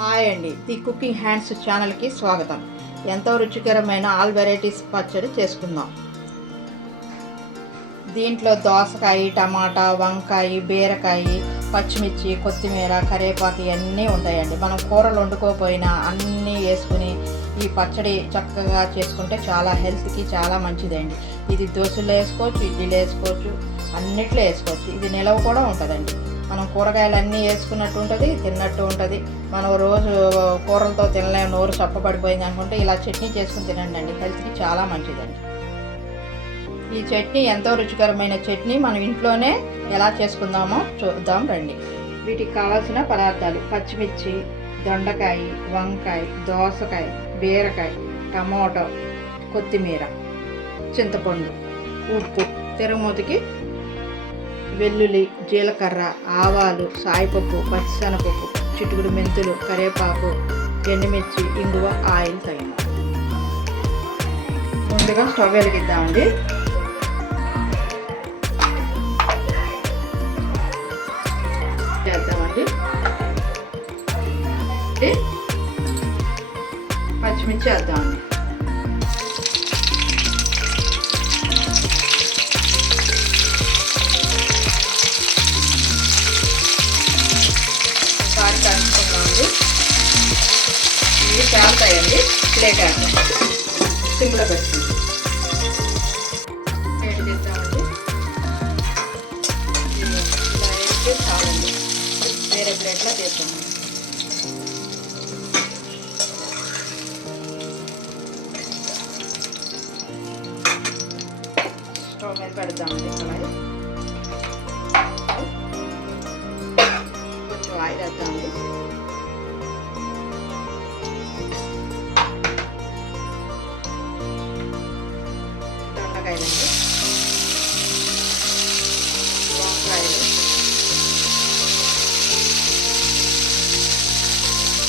Hi అండి, the cooking hands ఛానల్కి స్వాగతం. ఎంతో రుచికరమైన ఆల్ వెరైటీస్ పచ్చడి చేసుకుందాం. దీంట్లో దోసకాయ, టమాటా, వంకాయ, బీరకాయ, పచ్చిమిర్చి, కొత్తిమీర, కరివేపాకు ఇవన్నీ ఉంటాయండి. మనం కూరలు వండుకోకపోయినా అన్నీ వేసుకుని ఈ పచ్చడి చక్కగా చేసుకుంటే చాలా హెల్త్కి చాలా మంచిదండి. ఇది దోశలో వేసుకోవచ్చు, ఇడ్లీలో వేసుకోవచ్చు, అన్నిట్లో వేసుకోవచ్చు. ఇది నిలవ కూడా ఉంటుందండి. మనం కూరగాయలు అన్నీ వేసుకున్నట్టు ఉంటుంది, తిన్నట్టు ఉంటుంది. మనం రోజు కూరలతో తినలేము, నోరు చప్పబడిపోయింది అనుకుంటే ఇలా చట్నీ చేసుకుని తినండి అండి, హెల్త్కి చాలా మంచిదండి. ఈ చట్నీ ఎంతో రుచికరమైన చట్నీ మనం ఇంట్లోనే ఎలా చేసుకుందామో చూద్దాం రండి. వీటికి కావాల్సిన పదార్థాలు: పచ్చిమిర్చి, దొండకాయ, వంకాయ, దోసకాయ, బీరకాయ, టమాటో, కొత్తిమీర, చింతపండు, ఉప్పు, తిరగమూతకి వెల్లుల్లి, జీలకర్ర, ఆవాలు, సాయిపప్పు, పచ్చిశనగపప్పు, చిటుకుడు మెంతులు, కరివేపాకు, ఎండుమిర్చి, ఇంగువ, ఆయిల్ తగిన. ముందుగా స్టవ్ వెలిగిద్దామండి. చేద్దామండి. పచ్చిమిర్చి వేద్దామండి. కలుపుకుందామండి. ఇవి కాలుతాయండి. ప్లేట్ వేద్దాం, సిమ్లో పెట్టుకుందాం. ప్లేట్ తీద్దామండి. ఇలా వేస్తే చాలండి. వేరే ప్లేట్లో తీద్దామండి. స్టవ్ మీద పెడదామండి. కొంచెం ఆయిల్ వేద్దామండి. దొండకాయలండి, వంకాయలు,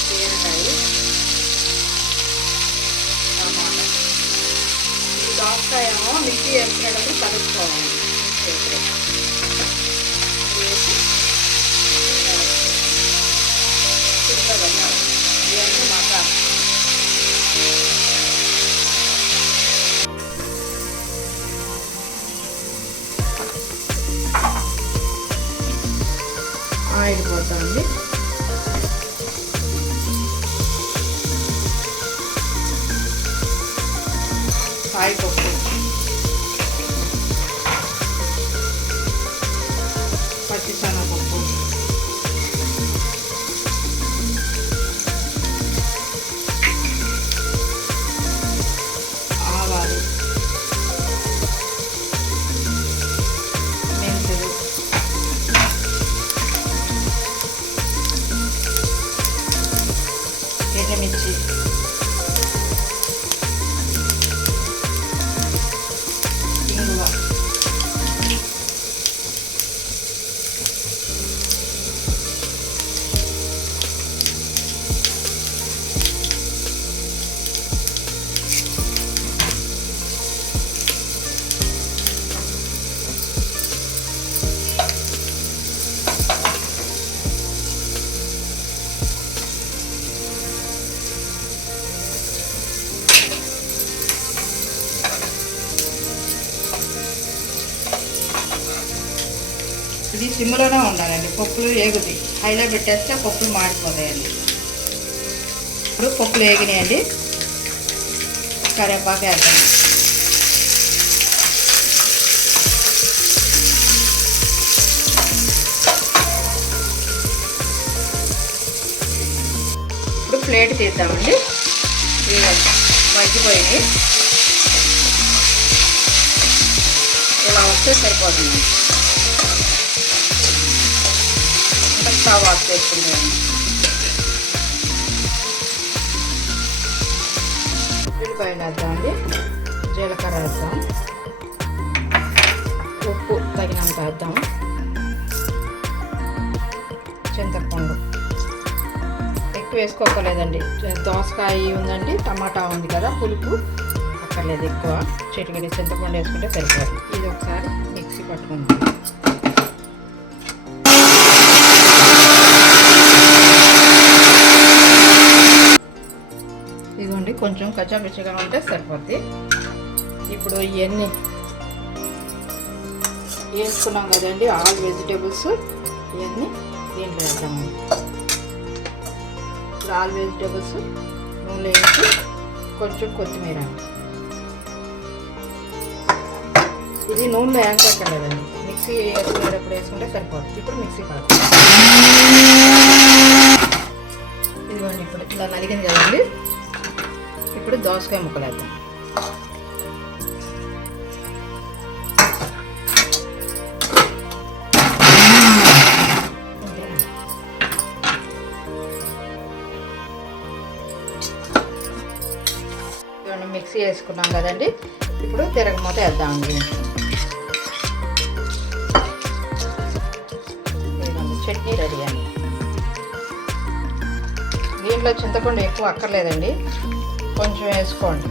బీరకాయ, టమాటా. ఈ దోసకాయ ఏమో మిక్సీ వేసుకునేటప్పుడు కలుపుకోవాలి. వేసి చింతగా పెట్టాలి. ఇవన్నీ మసాలా. ఆయిల్ పోతామండి. సాయిపప్పు, పచ్చిశనగపప్పు, ఆవాలు, మెంతులు, ఎండుమిర్చి, ఇంగువ, ఇది సిమ్లోనే ఉండాలండి. పప్పులు వేగుతాయి. హైలో పెట్టేస్తే పప్పులు మాడిపోతాయండి. ఇప్పుడు పప్పులు వేగినాయండి. కరివేపాకు వేద్దాం. ఇప్పుడు ప్లేట్ తీద్దామండి. మగ్గిపోయి ఇలా వస్తే సరిపోతుంది. స్టవ్ ఆఫ్ చేసుకుంటాను. ఉల్లిపాయలు వేద్దామండి. జీలకర్ర వేద్దాం. ఉప్పు తగినంత వేద్దాం. చింతపండు ఎక్కువ వేసుకోకలేదండి. దోసకాయ ఉందండి, టమాటా ఉంది కదా, పులుపు అక్కర్లేదు ఎక్కువ. చిటికెడు చింతపండు వేసుకుంటే సరిపోతుంది. ఇది ఒకసారి మిక్సీ పట్టుకుందాం. ఇది కొంచెం కచ్చాపిచ్చగా ఉంటే సరిపోద్ది. ఇప్పుడు ఇవన్నీ వేసుకున్నాం కదండి, ఆల్ వెజిటేబుల్స్ ఇవన్నీ దీంట్లో వేద్దాము. ఇప్పుడు ఆల్ వెజిటేబుల్స్ నూనెలో వేసి కొంచెం కొత్తిమీర, ఇది నూనెలో వేసుకోలేదండి, మిక్సీ వేసుకునేటప్పుడు వేసుకుంటే సరిపోతుంది. ఇప్పుడు మిక్సీ పడుతుంది. ఇదిగోండి ఇప్పుడు ఇలా నలిగింది కదండి. ఇప్పుడు దోసకాయ ముక్కలు వేద్దాం. మిక్సీ వేసుకున్నాం కదండి, ఇప్పుడు తిరగమూత వేద్దామండి. చట్నీ రెడీ అండి. దీంట్లో చింతపండు ఎక్కువ అక్కర్లేదండి, కొంచెం వేసుకోండి.